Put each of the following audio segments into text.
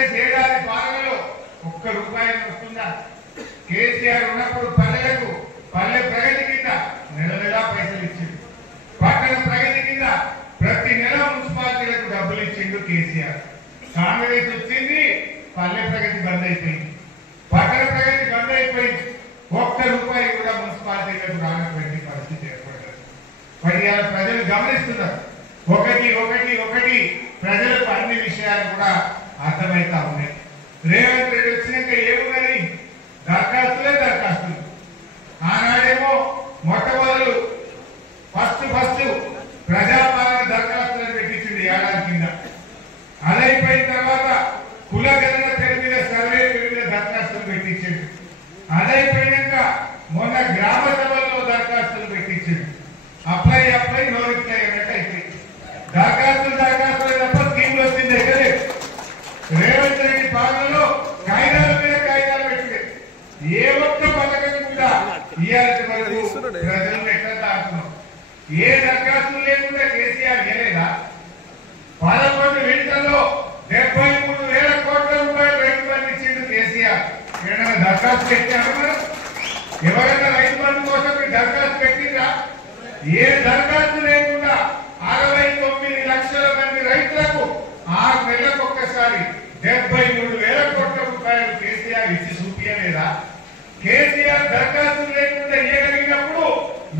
కాంగ్రెస్ ఏడాది పాలనలో ఒక్క రూపాయి వస్తుందా? కేసీఆర్ ఉన్నప్పుడు పల్లెలకు పల్లె ప్రగతి కింద నెల నెలా పైసలు ఇచ్చిండు. పట్టణ ప్రగతి కింద ప్రతి నెల మున్సిపాలిటీలకు డబ్బులు ఇచ్చిండు కేసీఆర్. కాంగ్రెస్ వచ్చింది, పల్లె ప్రగతి బంద్ అయిపోయింది, పట్టణ ప్రగతి బంద్ అయిపోయింది. ఒక్క రూపాయి కూడా మున్సిపాలిటీలకు రానటువంటి పరిస్థితి ఏర్పడదు. మరి ఇలా ప్రజలు గమనిస్తున్నారు. ఒకటి ఒకటి ఒకటి ప్రజలకు అన్ని విషయాలు కూడా అర్థమైతా ఉన్నాయి. రేవంత్ రెడ్డి వచ్చినాక ఏమున్నది? దరఖాస్తులే దరఖాస్తులు. ఆనాడేమో మొట్టమొదలు ఫస్ట్ ప్రజాపాలన దరఖాస్తులను పెట్టించింది ఏడాది కింద. అదైపోయిన తర్వాత కులగణన పేరు మీద సర్వే పేరు మీద దరఖాస్తులు పెట్టించింది. అదైపోయినాక మొన్న గ్రామ సభల్లో దరఖాస్తులు పెట్టించింది. అప్లై నో రిప్లై అన్నట్టు అయిపోయింది. దరఖాస్తులు తప్ప స్కీమ్లు వచ్చింది ఎక్కడే. రేవంత్ రెడ్డి పాలనలో కాగితాల మీద కాగితాలు పెట్టింది. ఏ ఒక్క పథకం కూడా ఇయ్యాల్సిన వరకు ప్రజలను ఎట్లా దాటున్నాం? ఏ దరఖాస్తులు లేకుండా కేసీఆర్ ఇవ్వలేదా? 11 విడతల్లో 73,000 కోట్ల రూపాయలు రైతు బంధు ఇచ్చిండు కేసీఆర్. ఏదైనా దరఖాస్తు పెట్టారు? ఎవరైనా రైతు బంధు కోసం దరఖాస్తు పెట్టిందా? ఏ దరఖాస్తు లేకుండా 69 లక్షల మంది రైతులకు 6 నెలలకు ఒక్కసారి 73,000 కోట్ల రూపాయలు కేసీఆర్ ఇచ్చి చూపించలేదా? కేసీఆర్ దరఖాస్తు లేకుండా ఇయ్యగలిగినప్పుడు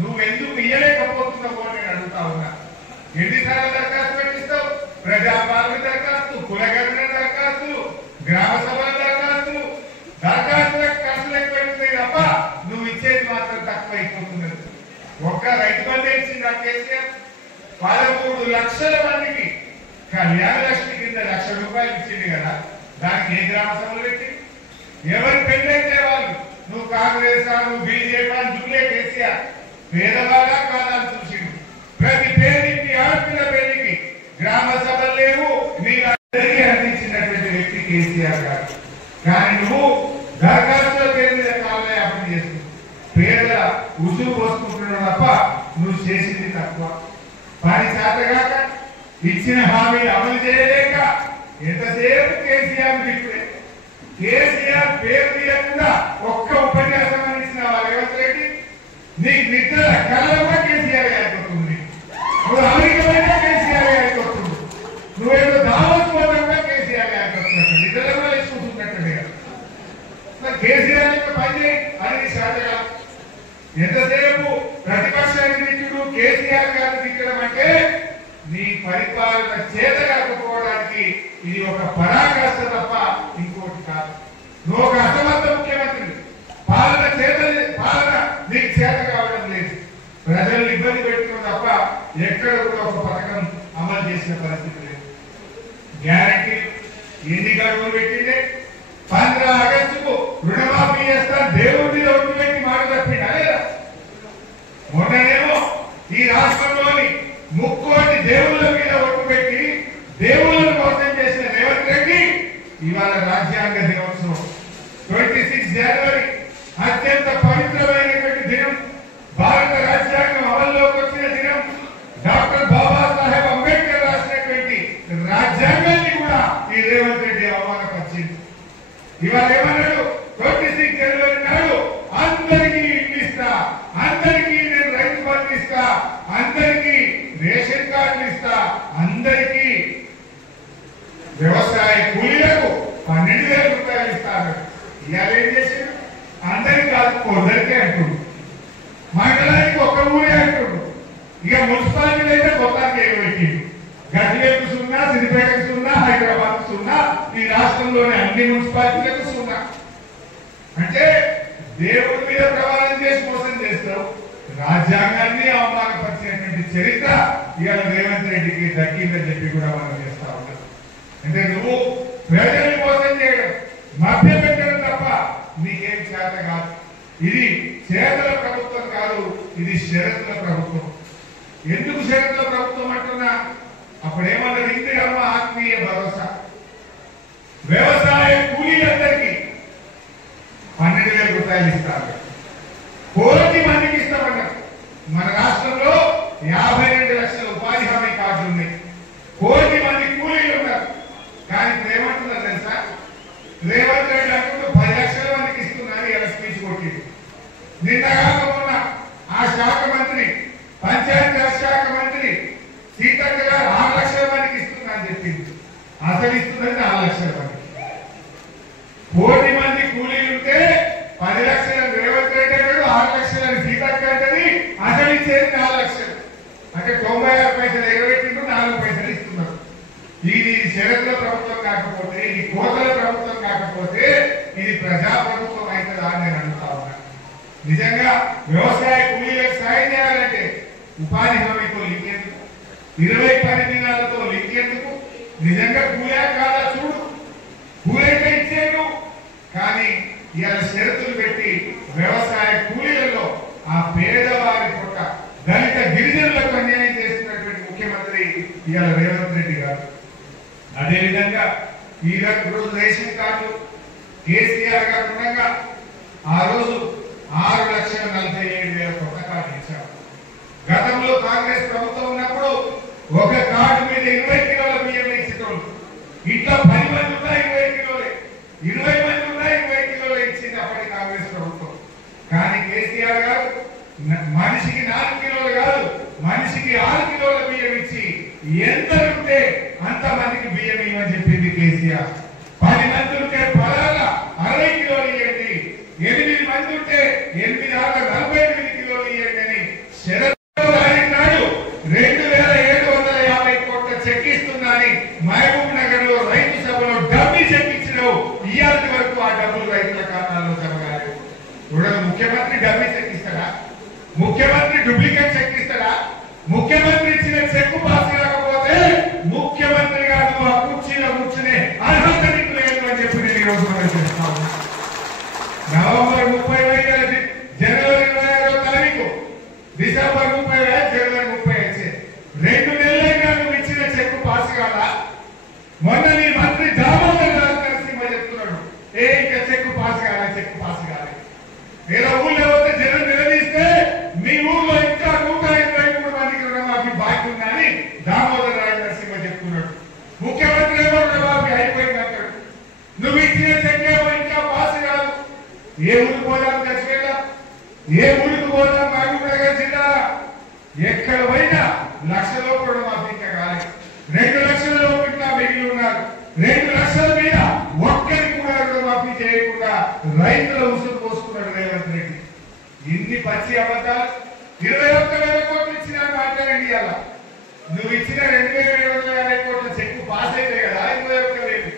నువ్వెందుకు ఇయ్యలేకపోతున్నావు అని నేను అడుగుతా ఉన్నా. ఎన్నిసార్లు దరఖాస్తు పెట్టిస్తావు? ప్రజాపాలన దరఖాస్తు, కులగణన దరఖాస్తులు, గ్రామ సభల దరఖాస్తులు. దరఖాస్తులకు ఖర్చులు ఎక్కువైపోతాయి తప్ప నువ్వు ఇచ్చేది మాత్రం తక్కువ అయిపోతున్నది. ఒక్క రైతు బంధు ఇచ్చింది కేసీఆర్. 13 లక్షల మందికి కళ్యాణ లక్ష్మి కింద 1,00,000 రూపాయలు ఇచ్చింది కదా. దానికి ఏ గ్రామ సభలు పెట్టి ఎవరు పెళ్ళైతే వాళ్ళు నువ్వు కాంగ్రెస్ నువ్వు బీజేపీ అని చూలే కేసీఆర్. పేదవాళ్ళ కాదాలు చూసిండు. ప్రతి పేరుకి ఆడపిల్ల పెళ్లికి గ్రామ సభలు లేవు. నీకు అందించినటువంటి వ్యక్తి కేసీఆర్ గారు. కానీ నువ్వు దరఖాస్తుల పేరు మీద కాలయాపన చేస్తున్నావు. పేదల ఉసురు పోసుకుంటున్నావు తప్ప నువ్వు చేసింది తక్కువ. పని శాతగాక ఇచ్చిన హామీలు అమలు చేయలేక ఎంతసేపు కేసీఆర్ తిప్పుడే. కేసీఆర్ పేరు తీయకుండా ఒక్క ఉపన్యాసం అందించిన రేవంత్ రెడ్డి నీకు నిద్ర కళ్ళగా కేసీఆర్ అయిపోతుంది. నువ్వు అమెరికమైనా కేసీఆర్ అయిపోతుంది. నువ్వేదో దావత్వంగా కేసీఆర్ అయిపోతున్నట్టు నిద్రలో చూసుకున్నట్టు కదా. కేసీఆర్ యొక్క పని అని శాతగా ఎంతసేపు ప్రతిపక్షాన్ని తిట్టుడు కేసీఆర్ గారిని తిట్టడం అంటే నీ పరిపాలన చేత కాకపోవడానికి ఇది ఒక పరాకాష్ట తప్ప ఇంకోటి కాదు. నువ్వు ఒక అసమర్థ ముఖ్యమంత్రి. పాలన నీకు చేత కావడం లేదు. ప్రజలు ఇబ్బంది పెట్టుకున్న తప్ప ఎక్కడ కూడా ఒక పథకం అమలు చేసిన పరిస్థితి లేదు. గ్యారంటీ ఎన్ని గడువులు పెట్టిందే? 15 ఆగస్టుకు రుణమాఫీ చేస్తా దేవుడి మీద ఒట్టు పెట్టి మాట తప్పిందా లేదా? మొన్ననేమో ఈ రాష్ట్రంలోని 3 కోటి దేవుళ్ళ మీద ఒట్టు పెట్టి దేవుళ్ళను మోసం చేసిన రేవంత్ రెడ్డి ఇవాళ రాజ్యాంగ దినోత్సవం 26 జనవరి అత్యంత పవిత్రమైనటువంటి దినం. భారత రాజ్యాంగం అమల్లోకి వచ్చిన దినం. డాక్టర్ బాబాసాహెబ్ అంబేద్కర్ రాసినటువంటి రాజ్యాంగాన్ని కూడా ఈ రేవంత్ రెడ్డి అవమానపరిచింది. ఇవాళ ఏమన్నాడు? 26 జనవరి నాడు అందరికీ ఇల్లు ఇస్తా, అందరికీ నేను రైతు బంధు ఇస్తా, అందరికీ రేషన్ కార్డులు ఇస్తా, అందరికీ వ్యవసాయ కూలీలకు 12,000 రూపాయలు ఇస్తాను. ఇవాళ ఏం చేశాడు? అందరికి కాదు కొందరికే అంటుడు. మండలానికి ఒక్క ఊరే అంటుడు. ఇక మున్సిపాలిటీ అయితే మొత్తానికి ఏమిటిండు. గడ్డలకు 0, సిద్దిపేటకు 0, హైదరాబాద్ 0, ఈ రాష్ట్రంలోని అన్ని మున్సిపాలిటీలకు 0. అంటే దేవుడి మీద ప్రమాణం చేసి మోసం చేస్తావు. రాజ్యాంగాన్ని అవమానపరిచినటువంటి చరిత్ర ఇవాళ రేవంత్ రెడ్డికి దక్కిందని చెప్పి కూడా మనం చేస్తా ఉన్నాం. అంటే నువ్వు ప్రజల్ని మోసం చేయడం, మభ్య పెట్టడం తప్ప నీకేం చేత కాదు. ఇది చేతల ప్రభుత్వం కాదు, ఇది షరతుల ప్రభుత్వం. ఎందుకు షరతుల ప్రభుత్వం అంటున్నా? అప్పుడేమన్నా ఇందిరమ్మ ఆత్మీయ భరోసా, వ్యవసాయ కూలీలందరికీ 12,000 రూపాయలు ఇస్తారు. 1 కోటి మందికి ఇస్తామన్నారు. మన రాష్ట్రంలో 52 లక్షల ఉపాధి హామీ కార్డులు ఉన్నాయి. 1 కోటి మంది కూలీలు ఉన్నారు. కానీ ఇప్పుడు ఏమంటున్నారు తెలుసా? శాఖ మంత్రి పంచాయతీరాజ్ శాఖ మంత్రి సీతక్క గారు 6 లక్షల మందికి ఇస్తున్నా అని చెప్పింది. అసలు ఇస్తున్నది 4 లక్షల మంది. 1 మంది కూలీలు ఉంటే 10 లక్షల రేవంత్ రెడ్డి గారు 6 లక్షలని సీతక్క అంటది. అసలు ఇచ్చేది 4 లక్షలు. అంటే 96 పైసలు ఎగబెట్టింటూ 4 పైసలు ఇస్తున్నారు. ఇది షరతుల ప్రభుత్వం కాకపోతే, ఇది కోతల ప్రభుత్వం కాకపోతే ఇది ప్రజా ప్రభుత్వం అవుతుందా అని నేను అడుగుతా ఉన్నా. నిజంగా వ్యవసాయ కూలీలకు సాయం చేయాలంటే ఉపాధి హామీతో లింక్ ఎందుకు, 20 పని దినాలతో లింక్ ఎందుకు? నిజంగా కూలే కాదా చూడు, కూలైతే ఇచ్చేను. కానీ ఇవాళ షరతులు పెట్టి వ్యవసాయ కూలీలలో ఆ పేదవారి పొట్ట దళిత గిరిజనులకు అన్యాయం చేస్తున్నటువంటి ముఖ్యమంత్రి ఇవాళ రేవంత్ రెడ్డి గారు. అదేవిధంగా ఈ రోజు రేషన్ కార్డు కేసీఆర్ గారు ఉండగా ఆ రోజు 6,47,000 కొత్త కార్డు ఇచ్చారు. గతంలో కాంగ్రెస్ ప్రభుత్వం ఉన్నప్పుడు ఒక కార్డు మీద 20 కిలోల బియ్యం ఇచ్చేటోళ్ళు. ఇట్లా 10 మంది ఉన్నా 20 కిలోలే, 20 మంది ఉన్నా 20 కిలోలు ఇచ్చింది అప్పటి కాంగ్రెస్ ప్రభుత్వం. కానీ కేసీఆర్ గారు మనిషికి 4 కిలోలు కాదు, మనిషికి 6 కిలోల బియ్యం ఇచ్చి ఎంత ఉంటే అంత మందికి బియ్యం ఇవ్వని చెప్పింది కేసీఆర్. 10 మంది ఉంటే 60 కిలోలు ఇవ్వండి, 8 మంది ఉంటే 48 కిలోలు ఇవ్వండి అని షరతు నాడు 2,750 కోట్ల చెక్ ఇస్తుందని మహబూబ్ నగర్ లో రైతు సభలో డబ్బీ చెక్ ఇచ్చినావు. ఇయాల్టి వరకు ఆ డబ్బులు రైతుల ఖాతాలో జమ కాలేదు. ముఖ్యమంత్రి డబ్బీ చెక్ ఇస్తాడా? ముఖ్యమంత్రి డూప్లికేట్ చెక్ ఇస్తాడా? ముఖ్యమంత్రి ఇచ్చిన చెక్ పాస్ కాకపోతే ముఖ్యమంత్రి గారు ఆ కుర్చీలో కూర్చునే అర్హత నీకు లేదు అని చెప్పి నేను ఈరోజు మనం చేస్తాను. నవంబర్ 30 జనవరి 26వ తారీఖు, డిసెంబర్ 30 జనవరి 30 2 నెలలైనా నువ్వు ఇచ్చిన చెక్ పాస్ కాదా? మొన్న నీ మంత్రి దామోదర్ నరసింహ చెప్తున్నాడు, ఇంకా చెక్ పాస్ కాదా, చెక్ పాస్ కాదు. ఏదో ఊళ్ళో పోతే జనం నిలదీస్తే మీ ఊర్లో ఇంకా 123 మందికి రుణమాఫీ బాకీ ఉందని దామోదర్ నరసింహ చెప్తున్నాడు. ముఖ్యమంత్రి ఏమో రుణమాఫీ అయిపోయింది అంటాడు. నువ్వు ఇచ్చిన చెక్ ఏమో ఇంకా పాస్ కాదు. ఏ ఊరికి పోదాం ఖచ్చితంగా, ఏ ఊరికి పోదాం మహబూబ్ నగర్ జిల్లా ఎక్కడ పోయినా 1 లక్ష లోపు రుణమాఫీ ఇంకా కాలేదు. 2 లక్షల లోపు ఇంకా మిగిలి ఉన్నారు. 2 లక్షల మీద ఒక్కరికి కూడా రుణమాఫీ చేయకుండా రైతుల ఉసురు పోసుకున్నాడు రేవంత్ రెడ్డి. ఇన్ని పచ్చి అబద్ధాలు. 21,000 కోట్లు ఇచ్చిన మాట్లాడండి. ఇవాళ నువ్వు ఇచ్చిన 2,750 కోట్ల చెక్ పాస్ అయితే కదా 21,000.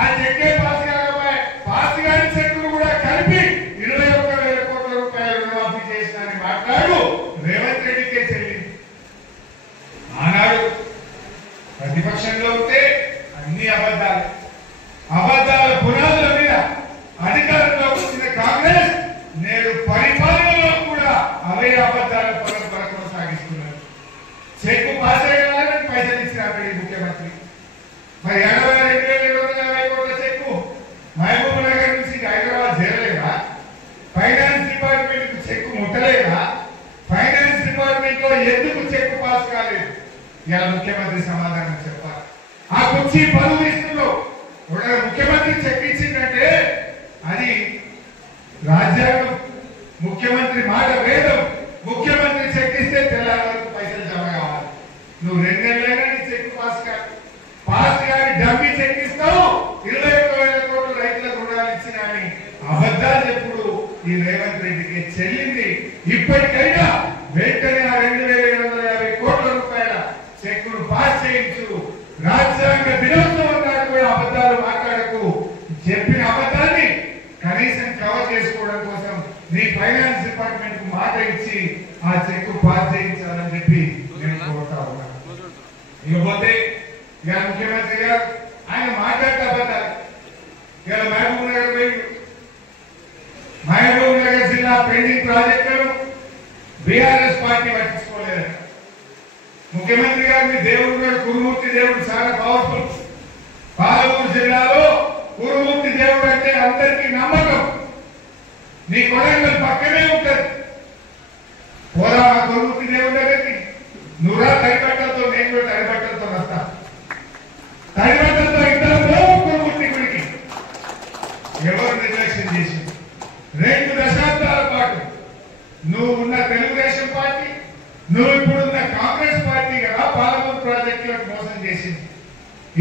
ఆ చెక్కే పాస్ కాకపోయా, పాస్ కాని చెక్కును కూడా కలిపి 21,000 కోట్ల రూపాయలు రుణమాఫీ చేసినని మాట్లాడు రేవంత్ రెడ్డికే చెల్లింది. ఆనాడు ప్రతిపక్షంలో ఉంటే అన్ని అబద్ధాలు, అబద్ధాల పునాదుల మీద అధికారంలో వచ్చిన కాంగ్రెస్ నేడు పరిపాలనలో కూడా అవే అబద్ధాల పరంపర కొనసాగిస్తున్నారు. చెక్కు పాస్ అయ్యాలని పైసలు ఇచ్చిన ముఖ్యమంత్రి. మరి 82,750 కోట్ల చెక్కు మహబూబ్ నగర్ నుంచి హైదరాబాద్ చేరలేదా? ఫైనాన్స్ డిపార్ట్మెంట్ కు చెక్కు ముట్టలేదా? ఫైనాన్స్ డిపార్ట్మెంట్ లో ఎందుకు చెక్కు పాస్ కాలేదు? ఇలా ముఖ్యమంత్రి సమాధానం చెప్పాలి. ఆ కుర్చీ పనులు ఇస్తున్నావు. ముఖ్యమంత్రి చెక్ ఇచ్చిందంటే అది రాజ్యాంగం, ముఖ్యమంత్రి మాట వేదం. ముఖ్యమంత్రి చెక్ ఇస్తే తెల్లారి వరకు పైసలు జమ కావాలి. నువ్వు 2 నెలలైనా నీ చెక్ పాస్ కాదు. పాస్ కాని డబ్బీ చెక్ ఇస్తావు. 21,000 కోట్లు రైతులకు రుణాలు ఇచ్చిన అని అబద్ధాలు చెప్పుడు ఈ రేవంత్ రెడ్డికి చెల్లింది. ఇప్పటికైనా వెంటనే ఆ 2,750 కోట్ల రూపాయల చెక్కును పాస్ చేయించు. రాజ్యాంగ దినోత్సవం నాడు కూడా అబద్ధాలు మాట్లాడకు. చెప్పిన అబద్ధాన్ని కనీసం కవర్ చేసుకోవడం కోసం నీ ఫైనాన్స్ డిపార్ట్మెంట్ కు మాట ఇచ్చి ఆ చెక్ పాస్ చేయించాలని చెప్పి నేను కోరుతా ఉన్నాను. ఇకపోతే ఇక ముఖ్యమంత్రి గారు ఆయన మాట్లాడితే అబద్ధాలు. ఇక మహబూబ్ నగర్ పోయి మహబూబ్ నగర్ జిల్లా పెండింగ్ ప్రాజెక్టులను బీఆర్ఎస్ పార్టీ పట్టించుకోలేదు. ముఖ్యమంత్రి గారు మీ దేవుడు గారు కురుమూర్తి దేవుడు చాలా పవర్ఫుల్. పాలమూరు జిల్లాలో కురుమూర్తి దేవుడు అంటే అందరికీ నమ్మకం. నీ కొడంగల్ పక్కనే ఉంటది. పోరా కురుమూర్తి దేవుడి దగ్గరికి. నువ్వురా తడిబట్టలతో, నేను కూడా తడిబట్టలతో వస్తా. తడిబట్టలతో ఇద్దరు కురుమూర్తి గుడికి. ఎవరు నిర్లక్ష్యం చేసి 2 దశాబ్దాల పాటు నువ్వు ఉన్న తెలుగుదేశం పార్టీ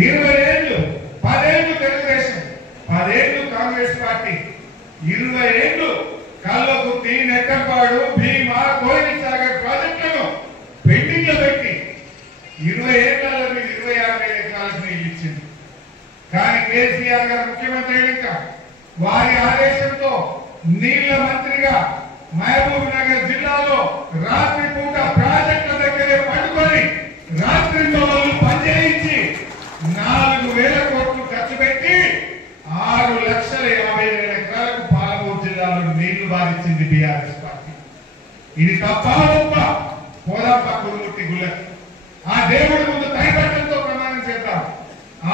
20 ఏళ్ళు 10 ఏళ్ళు తెలుగుదేశం, 10 ఏళ్ళు కాంగ్రెస్ పార్టీ, 20 ఏళ్ళు కల్లకుర్తి, నెట్టంపాడు, భీమా, కోయిల్ సాగర్ ప్రాజెక్టులను పెండింగ్ లో పెట్టి 20 ఏళ్లలో మీరు 26,000 ఎకరాలకు నీళ్ళు ఇచ్చింది. కానీ కేసీఆర్ గారు ముఖ్యమంత్రి అయినాక వారి ఆదేశంతో నీళ్ల మంత్రిగా మహబూబ్ నగర్ జిల్లాలో రాత్రి పూట ప్రాజెక్టుల దగ్గరే పట్టుకొని రాత్రిలో పనిచేయించి 4,000 కోట్లు ఖర్చు పెట్టి 6,50,000 ఎకరాలకు పాలమూరు జిల్లాలో నీళ్లు బాధించింది బీఆర్ఎస్ పార్టీ. ఇది తప్ప గొప్ప పోదాప కురుమూర్తి గుళ్ళకి ఆ దేవుడి ముందు తైపట్టంతో ప్రమాణం చేద్దాం.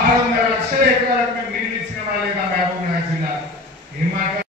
6,00,000 ఎకరాలకు మేము నీళ్లు ఇచ్చిన వాళ్ళే నా మహబూబ్ నగర్ జిల్లా. ఏం మాట